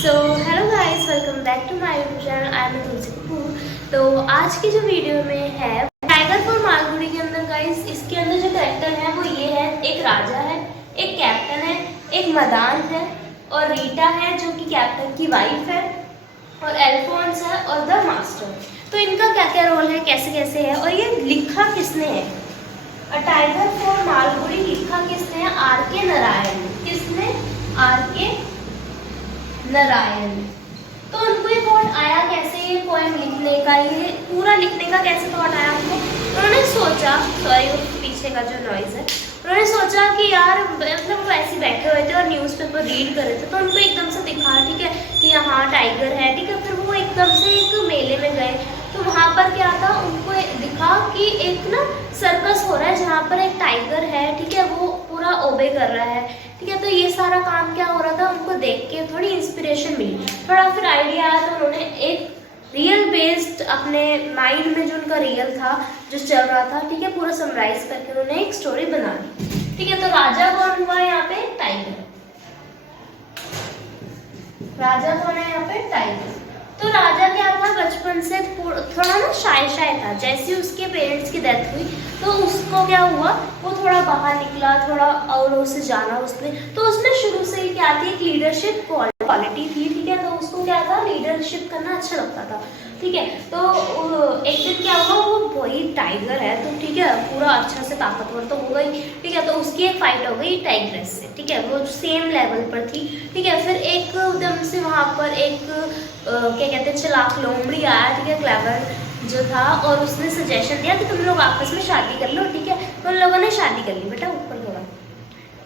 So hello guys, welcome back to my YouTube channel. I am Tulsi Kapoor. तो आज की जो वीडियो में है टाइगर फॉर मालगुडी के अंदर गाइस, इसके अंदर जो कैरेक्टर है वो ये है। एक राजा है, एक कैप्टन है, एक मदान है और रीटा है जो कि कैप्टन की वाइफ है, और एल्फोंस है और द मास्टर। तो इनका क्या क्या रोल है, कैसे कैसे है और ये लिखा किसने है? अ टाइगर फॉर मालगुडी लिखा किसने है? आर के नारायण। किसने? आर के नारायण। तो उनको ये थॉट आया कैसे, ये पोएम लिखने का, ये पूरा लिखने का कैसे थॉट आया उनको? उन्होंने सोचा, सॉरी वो पीछे का जो नॉइज है, उन्होंने सोचा कि यार मतलब वो ऐसे बैठे हुए थे और न्यूज़पेपर रीड कर रहे थे, तो उनको एकदम से दिखा, ठीक है, कि यहाँ टाइगर है, ठीक है। फिर वो एकदम से एक मेले में गए, तो वहाँ पर क्या था, उनको दिखा कि एक ना सर्कस हो रहा है जहाँ पर एक टाइगर है, ठीक है, वो पूरा ओबे कर रहा है, ठीक है। तो ये सारा काम क्या हो रहा था, उनको देख के थोड़ी इंस्पिरेशन मिली, थोड़ा फिर आइडिया आया, तो उन्होंने एक रियल बेस्ड अपने माइंड में जो उनका रियल था, जो चल रहा था, ठीक है, पूरा समराइज करके उन्होंने एक स्टोरी बना दी, ठीक है। तो राजा कौन हुआ यहाँ पे? टाइगर। राजा कौन है यहाँ पे? टाइगर। तो राजा क्या था, बचपन से थोड़ा ना शाय था। जैसे उसके पेरेंट्स की डेथ हुई तो उसको क्या हुआ, वो थोड़ा बाहर निकला, थोड़ा औरों से जाना उसने। तो उसमें शुरू से ही क्या थी, एक लीडरशिप क्वालिटी थी, ठीक है। तो उसको क्या था, लीडरशिप करना अच्छा लगता था, ठीक है। तो एक दिन क्या हुआ, वो वही टाइगर है तो ठीक है, पूरा अच्छा से ताकतवर तो हो गई, ठीक है। तो उसकी एक फाइट हो गई टाइग्रेस से, ठीक है, वो सेम लेवल पर थी, ठीक है। फिर एकदम से वहाँ पर एक क्या कहते हैं, चालाक लोमड़ी आया, ठीक है, क्लेवर जो था, और उसने सजेशन दिया कि तुम लोग आपस में शादी कर लो, ठीक है। तो उन लोगों ने शादी कर ली, बेटा ऊपर थोड़ा,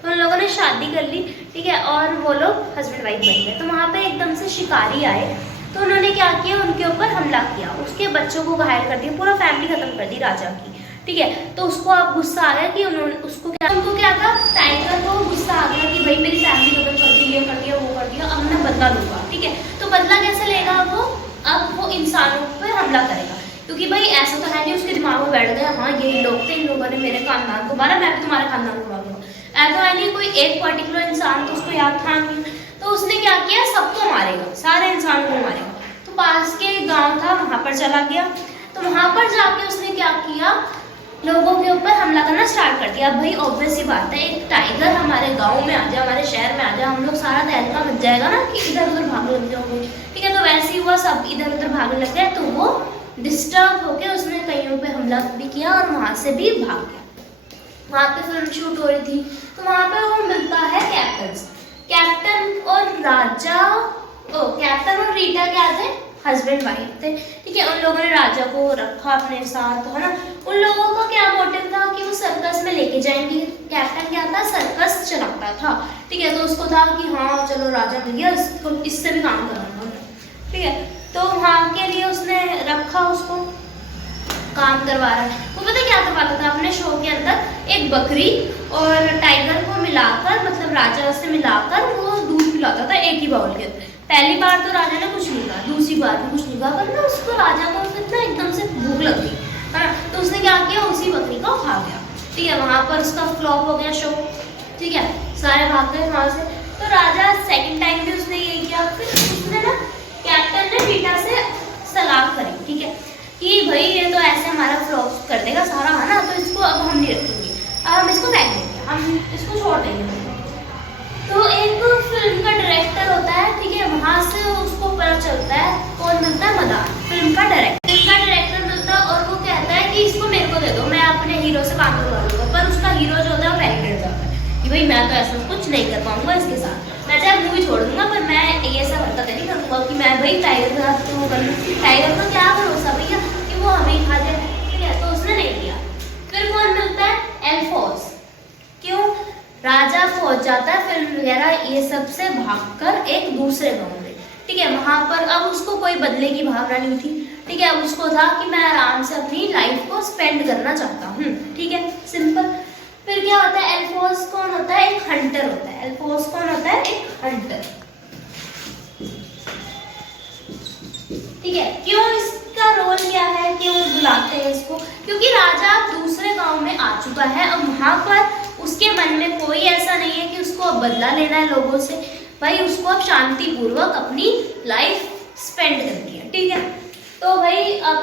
तो उन लोगों ने शादी कर ली, ठीक है, और वो लोग हस्बैंड वाइफ बन गए। तो वहाँ पे एकदम से शिकारी आए, तो उन्होंने क्या किया, उनके ऊपर हमला किया, उसके बच्चों को घायल कर दिया, पूरा फैमिली खत्म कर दी राजा की, ठीक है। तो उसको अब गुस्सा आ गया कि उन्होंने उसको क्या, उनको क्या था, टाइगर को गुस्सा आ गया कि भाई मेरी फैमिली खत्म कर दी, ये कर दिया, वो कर दिया, अब मैं बदला लूंगा, ठीक है। तो बदला कैसे लेगा वो? अब वो इंसानों पर हमला करेगा, क्योंकि भाई ऐसा तो है नहीं उसके दिमाग में बैठ गया, हाँ यही लोग थे, इन लोगों ने मेरे खानदान को मारा, मैं भी तुम्हारे खानदान को मारूंगा। ऐसा है नहीं, कोई एक पर्टिकुलर इंसान तो उसको याद था नहीं। तो उसने क्या किया, सबको मारेगा, सारे इंसानों को मारेगा। तो पास के गांव था, वहां पर चला गया। तो वहां पर जाके उसने क्या किया, लोगों के ऊपर हमला करना स्टार्ट कर दिया। भाई ऑब्वियस ही बात है, एक टाइगर हमारे गांव में आ जाए, हमारे शहर में आ जाए, हम लोग सारा तहलका मच जाएगा ना कि इधर उधर भागने लग जाओगे, ठीक है। तो वैसे ही हुआ, सब इधर उधर भागने लग गए। तो वो डिस्टर्ब होके उसने कईयों पे हमला भी किया और वहां से भी भाग गया। वहाँ पे फिल्म शूट हो रही थी, तो वहाँ पे वो मिलता है कैप्टन और राजा, कैप्टन और रीटा क्या थे, हस्बैंड वाइफ थे, ठीक है। उन लोगों ने राजा को रखा अपने साथ, है ना। उन लोगों का क्या मोटिव था कि वो सर्कस में लेके जाएंगे। कैप्टन क्या था, सर्कस चलाता था, ठीक है। तो उसको था कि हाँ चलो राजा मिल गया, इससे भी काम कराऊंगा, ठीक है। तो वहाँ के लिए उसने रखा, उसको काम करवा रहा है। वो पता क्या करवाता था अपने शो के अंदर, एक बकरी और टाइगर को मिलाकर, मतलब राजा से मिलाकर वो दूध पिलाता था एक ही बाउल के। पहली बार तो राजा ने कुछ नहीं कहा, दूसरी बार भी कुछ नहीं कहा, पर ना उसको राजा को फिर ना एकदम से भूख लग गई, है ना। तो उसने क्या किया, उसी बकरी को खा गया, ठीक है। वहां पर उसका फ्लॉप हो गया शो, ठीक है, सारे भाग गए वहां से। तो राजा सेकेंड टाइम भी उसने यही किया। फिर उसने ना, कैप्टन ने रीटा से सलाह करी, ठीक है, कि भाई ये तो ऐसे हमारा फ्लॉप कर देगा सारा, है ना, तो इसको अब हम नहीं रखेंगे, अब हम इसको फेंक देंगे, हम इसको छोड़ देंगे। तो एक फिल्म का डायरेक्टर होता है, ठीक है, वहां से उसको पता चलता है, कौन मिलता है, मदान, फिल्म का डायरेक्टर मिलता है, और वो कहता है कि इसको मेरे को दे दो, मैं अपने हीरो से काम करवा लूंगा। पर उसका हीरो जो होता है वो पैनिक जाता है कि भाई मैं तो ऐसा कुछ नहीं कर पाऊंगा इसके साथ, मैं चाहे मूवी छोड़ दूंगा, पर मैं ये सब हरकत नहीं करूंगा कि मैं भाई टाइगर के साथ वो कर लूँ। टाइगर का क्या भरोसा भैया कि वो हमें खा जाए, ठीक है। तो उसने नहीं किया। फिर कौन मिलता है, एल्फोंस। क्यों? राजा पहुंच जाता है फिल्म वगैरह ये सब से भागकर एक दूसरे गांव में, ठीक है। वहां पर अब उसको कोई बदले की भावना नहीं थी, ठीक है। उसको था कि मैं आराम से अपनी लाइफ को स्पेंड करना चाहता हूँ, ठीक है, सिंपल। फिर क्या होता है, एल्फोंस कौन होता है, एक हंटर होता है। एल्फोंस कौन होता है, एक हंटर, ठीक है। क्यों, इसका रोल क्या है, क्यों बुलाते हैं इसको? क्योंकि राजा दूसरे गांव में आ चुका है, अब वहां पर उसके मन में कोई ऐसा नहीं है कि उसको अब बदला लेना है लोगों से, भाई उसको अब शांतिपूर्वक अपनी लाइफ स्पेंड करनी है, ठीक है। तो भाई अब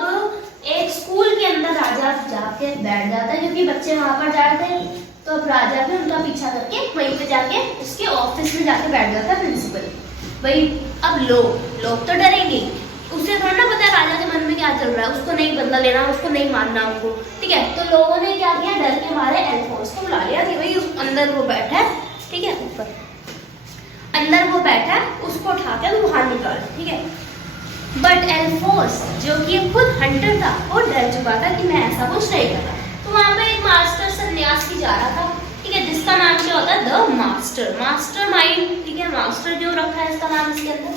एक स्कूल के अंदर राजा जाके बैठ जाता है, क्योंकि बच्चे वहां पर जाते हैं। तो अब राजा भी उनका पीछा करके वहीं पे जाके उसके ऑफिस में जाके बैठ जाता है प्रिंसिपल। भाई अब लोग तो डरेंगे, उसे थोड़ा ना पता है राजा के मन में क्या चल रहा है, उसको नहीं बदला लेना, उसको नहीं मानना उनको, ठीक है। तो लोगों ने क्या किया, डर के मारे अल्फोंस को बुला लिया कि भाई उस अंदर वो बैठा है, ठीक है, ऊपर अंदर वो बैठा है, उसको उठा के वो बाहर निकाल, ठीक है। बट अल्फोंस जो कि खुद हंटर था, वो डर चुका था कि मैं ऐसा कुछ नहीं करा। तो वहां पे एक मास्टर सन्यासी जा रहा था, ठीक है, जिसका नाम क्या होता है, द मास्टर माइंड, ठीक है, मास्टर जो रखा है इसका नाम इसके अंदर।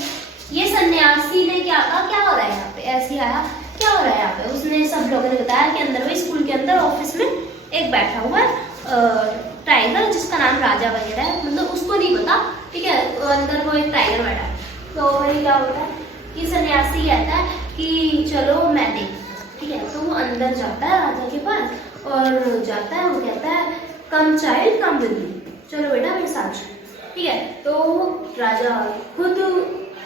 ये सन्यासी ने क्या कहा, क्या हो रहा है यहाँ पे, ऐसे आया, क्या हो रहा है यहाँ पे। उसने सब लोगों ने बताया कि अंदर वो स्कूल के अंदर ऑफिस में एक बैठा हुआ है टाइगर, जिसका नाम राजा वगैरह है, मतलब उसको नहीं पता, ठीक है, अंदर वो एक टाइगर बैठा है। तो वही क्या होता है कि सन्यासी कहता है कि चलो मैं देखता हूं, ठीक है। तो वो अंदर जाता है राजा के पास और जाता है, वो कहता है कम चाइल्ड कम विद मी, चलो बेटा मेरे साथ, ठीक है। तो राजा खुद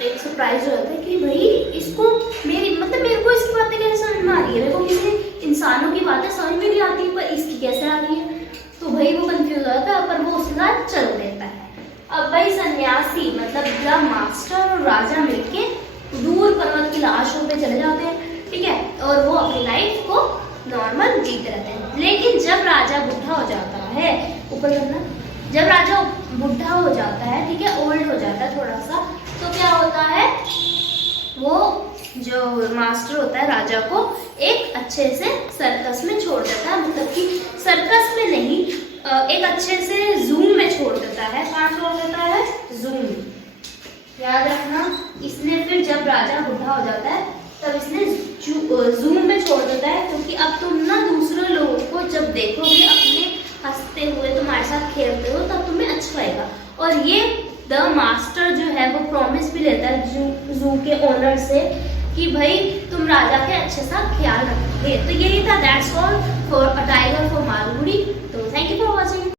एक सरप्राइज हो जाता है कि भाई इसको मेरे को इसकी बातें कैसे समझ में आ रही है, मेरे को किसी इंसानों की बातें समझ में नहीं आती, पर इसकी कैसे आ रही है। तो भाई वो कंफ्यूज हो जाता है, पर वो उसके साथ चल देता है। अब भाई सन्यासी मतलब द मास्टर और राजा मिलके दूर पर्वत की लाशों पे चले जाते हैं, ठीक है, और वो अपनी लाइफ को नॉर्मल जीते रहते हैं। लेकिन जब राजा बुढ़ा हो जाता है, ऊपर करना, जब राजा बुढ़ा हो जाता है, ठीक है, ओल्ड हो जाता है थोड़ा सा, तो क्या होता है, वो जो मास्टर होता है राजा को एक अच्छे से सर्कस में छोड़ देता है, मतलब कि सर्कस में नहीं, एक अच्छे से जूम में छोड़ देता है। कहाँ छोड़ देता है, जूम, याद रखना। इसने फिर जब राजा बुढ़ा हो जाता है तब इसने जूम में छोड़ देता है, क्योंकि अब तुम ना दूसरे लोगों को जब देखोगे अपने हंसते हुए, तुम्हारे साथ खेलते हो, तब तुम्हें अच्छा लगेगा। और ये द मास्टर जो है वो प्रॉमिस भी लेता है जू के ओनर से कि भाई तुम राजा के अच्छे सा ख्याल रखोगे। तो यही था that's all for a tiger for Malgudi. तो थैंक यू फॉर वॉचिंग।